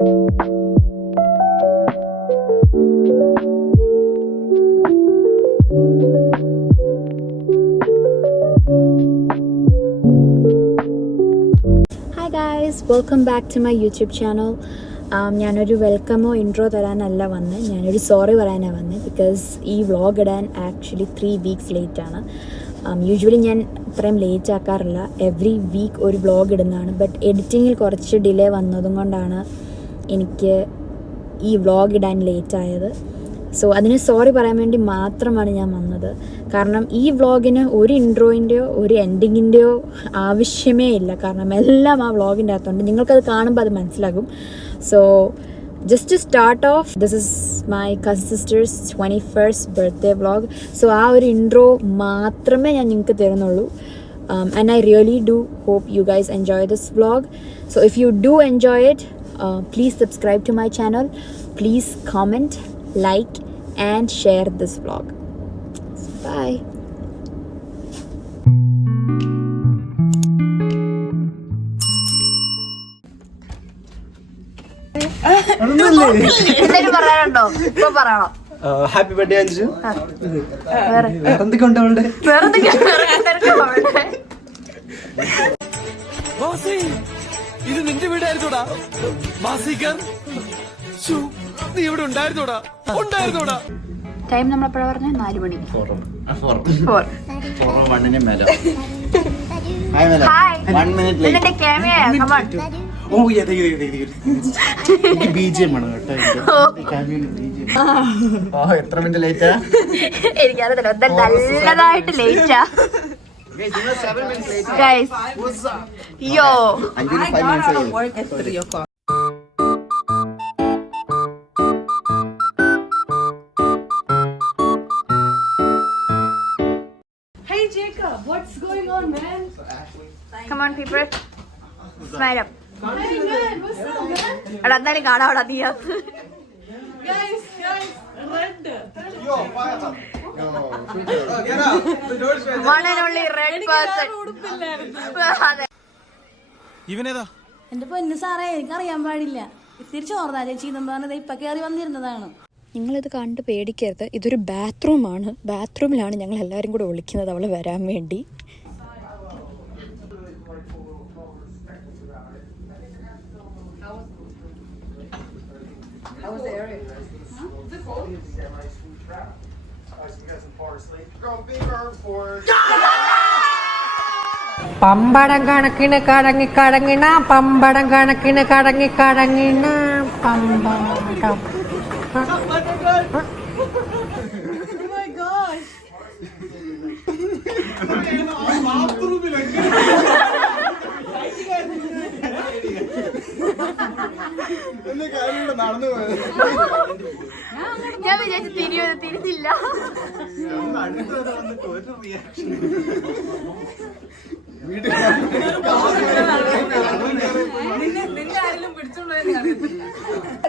Welcome back to my YouTube channel. ഞാനൊരു വെൽക്കമോ intro തരാനല്ല വന്നത്, ഞാനൊരു സോറി പറയാനാണ് വന്നത്. ബിക്കോസ് ഈ വ്ളോഗ് ഇടാൻ ആക്ച്വലി 3 വീക്സ് ലേറ്റാണ്. യൂഷ്വലി ഞാൻ ഇത്രയും ലേറ്റ് ആക്കാറില്ല, എവറി വീക്ക് ഒരു വ്ളോഗ് ഇടുന്നതാണ്. ബട്ട് എഡിറ്റിങ്ങിൽ കുറച്ച് ഡിലേ വന്നതും കൊണ്ടാണ് എനിക്ക് ഈ വ്ളോഗ് ഇടാൻ ലേറ്റായത്. സോ അതിന് സോറി പറയാൻ വേണ്ടി മാത്രമാണ് ഞാൻ വന്നത്. കാരണം ഈ വ്ളോഗിന് ഒരു ഇൻട്രോയിൻ്റെയോ ഒരു എൻഡിങ്ങിൻ്റെയോ ആവശ്യമേ ഇല്ല. കാരണം എല്ലാം ആ വ്ളോഗിൻ്റെ അകത്തുണ്ട്, നിങ്ങൾക്കത് കാണുമ്പോൾ അത് മനസ്സിലാകും. So just to start off, this is my cousin sister's 21st birthday vlog. So ആ ഒരു ഇൻട്രോ മാത്രമേ ഞാൻ നിങ്ങൾക്ക് തരുന്നുള്ളൂ. And I really do hope you guys enjoy this vlog. So if you do enjoy it, please subscribe to my channel. Please comment, like and share this vlog. Bye. Happy birthday Anju. വേറെന്തൊക്കെ ഉണ്ട്? ഇത് നിന്റെ വീടായിരുന്നോടാ മാസികർ? നീ ഇവിടെ ഉണ്ടായിരുന്നോടാ? Time നമ്മളെപ്പോഴാ പറഞ്ഞ? 4 മണി. 4 എത്ര minute ലേറ്റാ? എനിക്കറിയത്തില്ല, നല്ലതായിട്ട് ലേറ്റാ. Guys, yo. Work at 3 o'clock. Hey Jacob, what's going on, man? Come on people, smile up. Hey man, what's up, man? എടാ എന്തായാലും കാണാവടാ നീ. Guys, red. One and only red person. ഇവനേതാ? എന്റെ പൊന്നു സാറേ, എനിക്കറിയാൻ പാടില്ല. തിരിച്ചു ഓർത്താ ചേച്ചി പറഞ്ഞത് ഇപ്പൊ കയറി വന്നിരുന്നതാണ്. നിങ്ങളിത് കണ്ട് പേടിക്കരുത്, ഇതൊരു ബാത്റൂമാണ്. ബാത്റൂമിലാണ് ഞങ്ങൾ എല്ലാവരും കൂടെ വിളിക്കുന്നത് അവൾ വരാൻ വേണ്ടി. പമ്പടം കണക്കിന് കടങ്ങി കടങ്ങിണ, പമ്പടം കണക്കിന് കടങ്ങി കടങ്ങിണ, പമ്പടം. Oh my gosh. ഞാൻ വിചാരിച്ചു തിരിഞ്ഞില്ല.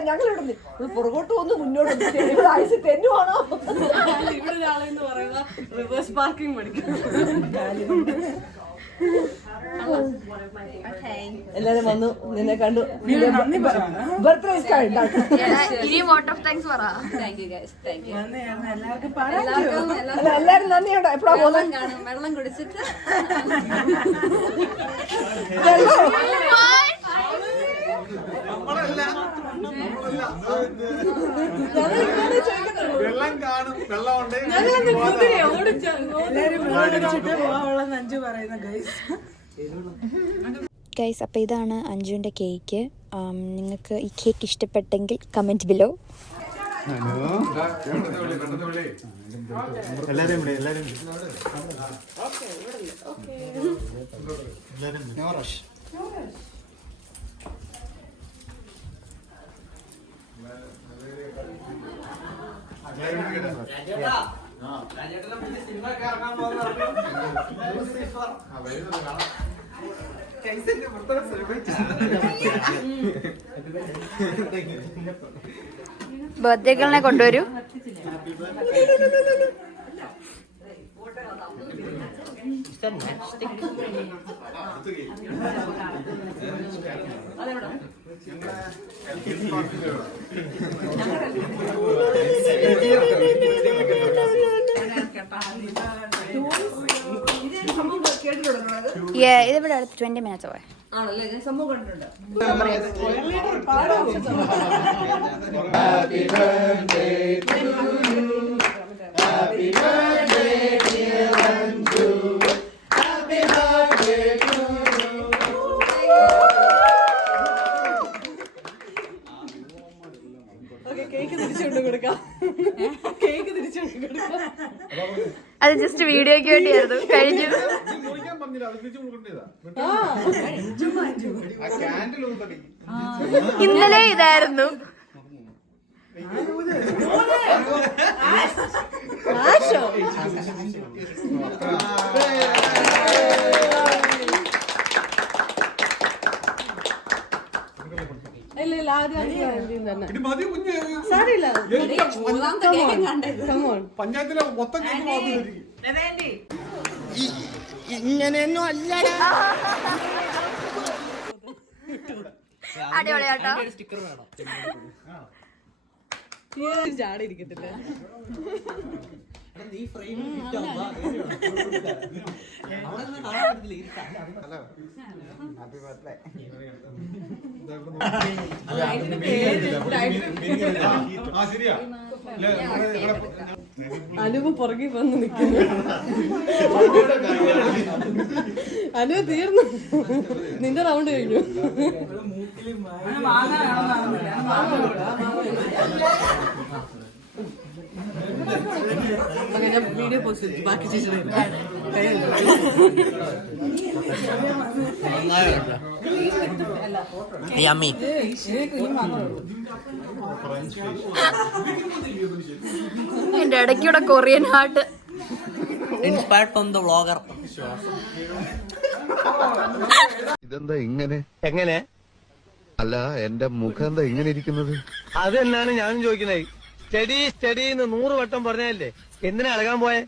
ഞങ്ങളിവിടെ പുറകോട്ട് വന്ന് മുന്നോട്ട് തെന്നുവാണോ? ഇവിടെ ഒരാളെന്ന് പറയുന്ന റിവേഴ്സ് പാർക്കിംഗ് പഠിക്കും. എല്ലാരും വന്നു, നിന്നെ കണ്ടു. ബർത്ത്ഡേ ഇനിയും വോട്ട് ഓഫ് താങ്ക്സ് പറ. എല്ലാരും നന്ദിയുണ്ടോ? എപ്പോഴാ പോകുന്നത്? വെള്ളം കുടിച്ചിട്ട് ഗൈസ്, അപ്പോൾ ഇതാണ് അഞ്ജുവിൻ്റെ കേക്ക്. നിങ്ങൾക്ക് ഈ കേക്ക് ഇഷ്ടപ്പെട്ടെങ്കിൽ കമൻറ്റ് ബിലോ. ബർത്ത്ഡേ ഗേളിനെ കൊണ്ടുവരൂ. ഇതിവിടെ അടുത്ത് 20 minutes away. ആണല്ലേ, ഞാൻ സംഭവം കണ്ടിട്ടുണ്ട്. കേക്ക് തിരിച്ചുകൊണ്ട് കൊടുക്കാം. കേക്ക് തിരിച്ചുകൊണ്ട് കൊടുക്കാം. അത് ജസ്റ്റ് വീഡിയോയ്ക്ക് വേണ്ടിയായിരുന്നു. കഴിഞ്ഞു. ഇന്നലെ ഇതായിരുന്നു. ഇല്ല ആദ്യം തന്നെ സാരില്ല. പഞ്ചായത്തിലെ മൊത്തം ഇങ്ങനെയൊന്നും അല്ലടാ. അടിപൊളിയാട്ടോ. ചാടി ഇരിക്കത്തില്ല. അനുവ് പുറകെ വന്ന് നിൽക്കുന്നു. അനുവ് തീർന്നു. നിന്റെ റൗണ്ട് കഴിഞ്ഞു. ഞാൻ വീഡിയോ പോസ്റ്റ് ചെയ്തു. ബാക്കി എന്റെ ഇടയ്ക്കൂടെ Korean heart inspired from the vlogger. ഇതെന്താ ഇങ്ങനെ? എങ്ങനെ? അല്ല, എന്റെ മുഖം എന്താ ഇങ്ങനെ ഇരിക്കുന്നത്? അത് തന്നെയാണ് ഞാനും ചോദിക്കുന്നത്. സ്റ്റഡി സ്റ്റഡി എന്ന് 100 വട്ടം പറഞ്ഞല്ലേ, എന്തിനാ അളകാൻ പോയെ?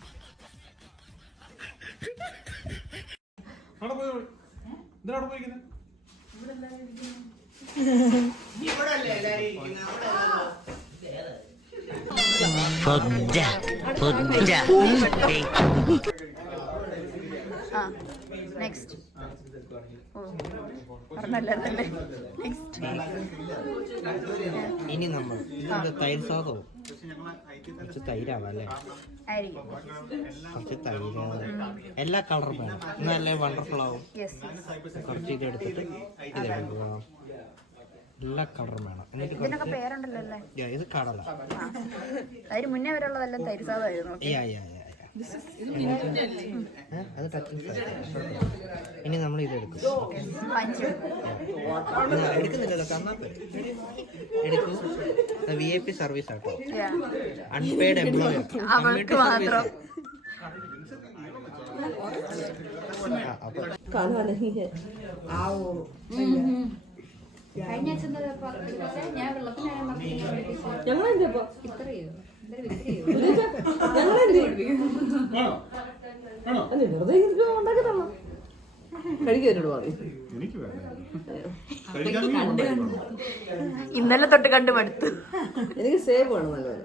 നെക്സ്റ്റ് ഇനി നമ്മൾ തൈര് സാധവും കുറച്ച് തൈരാണല്ലേ, കുറച്ച് തൈര്, എല്ലാ കളറും വേണം, എന്നല്ലേ വണ്ടർഫുൾ ആവും. കുറച്ച് ഇത് എടുത്തിട്ട് ഇതെടുക്കുക, എല്ലാ കളറും വേണം. എന്നിട്ട് പേരുണ്ടല്ലോ അല്ലേ? ഇത് കടല. അതിന് മുന്നേ വരെയുള്ളതെല്ലാം തൈരുസാദമായിരുന്നു. അത് ടച്ചിങ്. ഇനി നമ്മൾ ഇത് എടുക്കും. എടുക്കുന്നില്ലല്ലോ, കണ്ണാപ്പ എടുക്കൂ. VIP സർവീസ് ആട്ടോ, അൺപെയ്ഡ് എംപ്ലോയി. അവർക്ക് മാത്രം. ഇന്നലെ തൊട്ട് കണ്ടു മടുത്തു. എനിക്ക് സേവ് വേണം നല്ലപോലെ.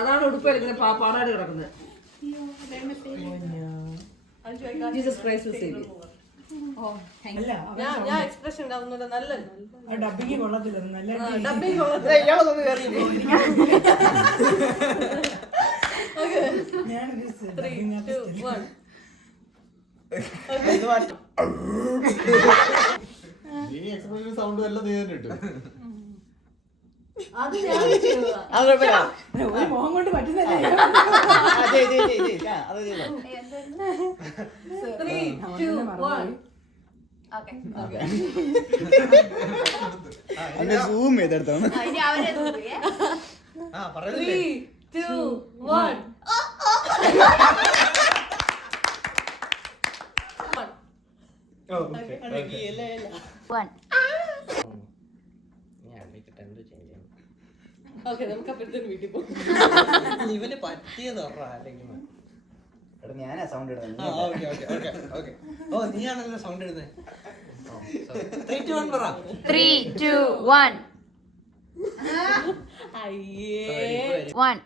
അതാണ് ഉടുപ്പ് പാടാട് കിടക്കുന്നത്. Jesus Christ save. ഞാൻ എക്സ്പ്രഷൻ ഉണ്ടാവുന്നില്ല. നല്ല ഡബിങ് കൊള്ളത്തില്ല. ഡബിങ് കൊള്ളത്തില്ല. ഇയാളൊന്നും കയറിയില്ല. 3, 2, 1. സൗണ്ട് എല്ലാം നീ തന്നെ ഇട്ടു. മോഹം കൊണ്ട് പറ്റുന്നില്ല. 3, 2, 1. സൂം ചെയ്തെടുത്താണ്. 3, 2, 1. ഓക്കെ, നമുക്ക് അപ്പോഴത്തേനും വീട്ടിൽ പോകും. ഇവന് പറ്റിയത് അല്ലെങ്കിൽ ഞാനാ സൗണ്ട് ഇടുന്നത്. ഓ നീയാണല്ലോ സൗണ്ട് ഇടുന്നത്. 3, 2, 1 പറ. 3, 2, 1. അയ്യേ 1.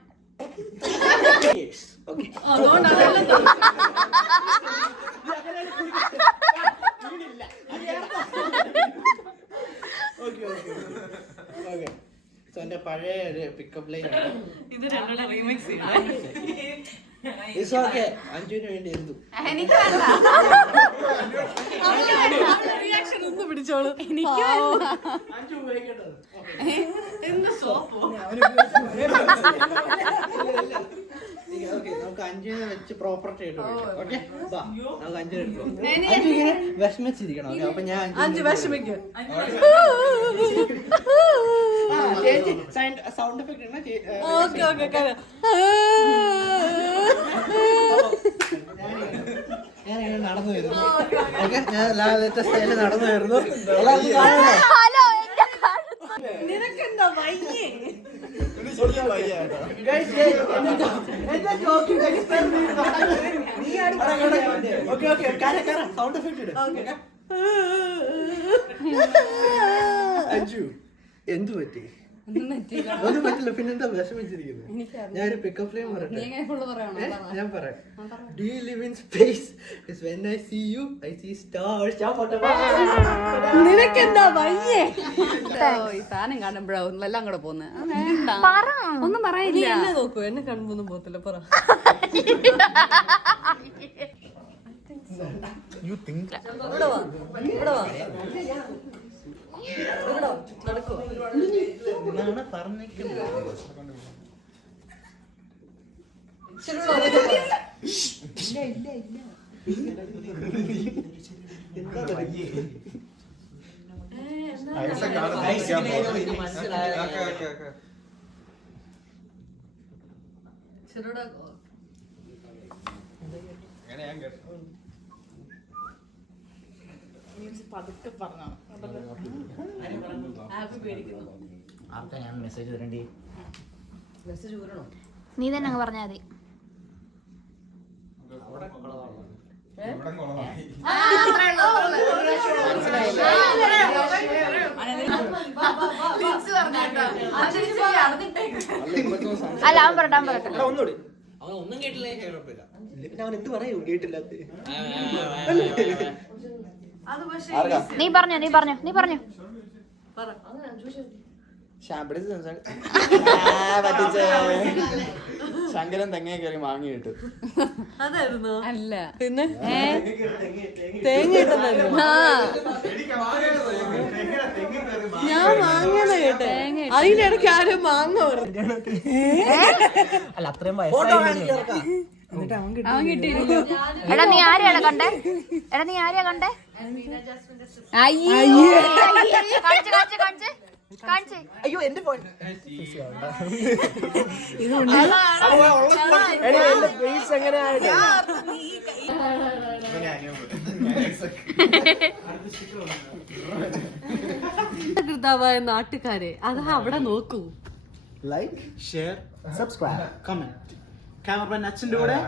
എന്റെ പഴയ ഒരു പിക്കപ്പ് ലൈൻ ഇത് രണ്ടും റീമിക്സ് ചെയ്യണം. അഞ്ജുവിന് വേണ്ടി എന്തു റിയാക്ഷൻ ഒന്ന് പിടിച്ചോളൂ. എനിക്ക് അഞ്ജു ഉപയോഗിക്കേണ്ടത് എന്ത് സോപ്പോ നമുക്ക് അഞ്ജുവിനെ വെച്ച് പ്രോപ്പർട്ടി ആയിട്ട് ഓക്കെ നമുക്ക് അഞ്ജുവിനെ എടുക്കാം. അഞ്ജു ഇങ്ങനെ വിഷമിച്ചിരിക്കണം. ഓക്കെ അപ്പൊ ഞാൻ അഞ്ച് വിഷമിക്കും. ചേച്ചി സൗണ്ട് എഫക്ട് ഇടണം. ഓക്കെ ഓക്കെ ഞാനിങ്ങനെ നടന്നു വരുന്നു. ഓക്കെ ഞാൻ ലാലേറ്റ സ്റ്റൈലിൽ നടന്നു വരുന്നു. എല്ലാവർക്കും കാണണോ? ഹലോ നിനക്കെന്താ വയ്യേ? സൗണ്ട് എഫക്ട് ഇട്. അഞ്ജു എന്തു പറ്റി? ഒന്നും പറ്റില്ല. പിന്നെന്താ വിഷമിച്ചിരിക്കുന്നത്? ഞാനൊരു പിക്കപ്പ് ലൈൻ പറയട്ടെ. ഞാൻ പറയാം. Do you live in space? Because when I see you, I see stars. നിനക്കെന്താ വയ്യേ? ഈ സാധനം കാണുമ്പോഴാ എല്ലാം കൂടെ പോകുന്നത്. ഒന്നും പറയില്ല. എന്നെ നോക്കൂ, എന്നെ കൺപൊന്നും പോകത്തില്ല. പറ. ഇവിടെ വാ, ഇവിടെ വാ. നടക്കോ? എന്നാണ് പറഞ്ഞിരിക്കുന്നത്. പതുക്കെ പറഞ്ഞോ. ആർക്കാ ഞാൻ മെസ്സേജ് തരേണ്ടി? മെസ്സേജ് ഊരണോ? നീ തന്നെ അങ്ങ് പറഞ്ഞാൽ മതി. അല്ല അവൻ പറട്ടെ അവൻ ഒന്നും കേട്ടില്ലേ? കുഴപ്പമില്ല. പിന്നെ അവൻ എന്ത് പറയൂ കേട്ടില്ലാത്ത? അത് പക്ഷേ നീ പറഞ്ഞോ ശങ്കരൻ തെങ്ങ കയറി വാങ്ങിയിട്ട് അതായിരുന്നോ? അല്ല പിന്നെ തേങ്ങ ഇട്ടതായിരുന്നു. ഞാൻ മാങ്ങ കേട്ടെ. അതിനിടയ്ക്ക് ആരും മാങ്ങ പറഞ്ഞു. അല്ല അത്രയും അവൻ കിട്ടിയില്ല. എടാ നീ ആരെയാ കണ്ടേ? കാണിച്ച് അയ്യോ എന്റെ ഫോൺ കൃതാവായ നാട്ടുകാരെ അത് അവിടെ നോക്കൂ. Like share subscribe comment cameraman അച്ഛൻ്റെ കൂടെ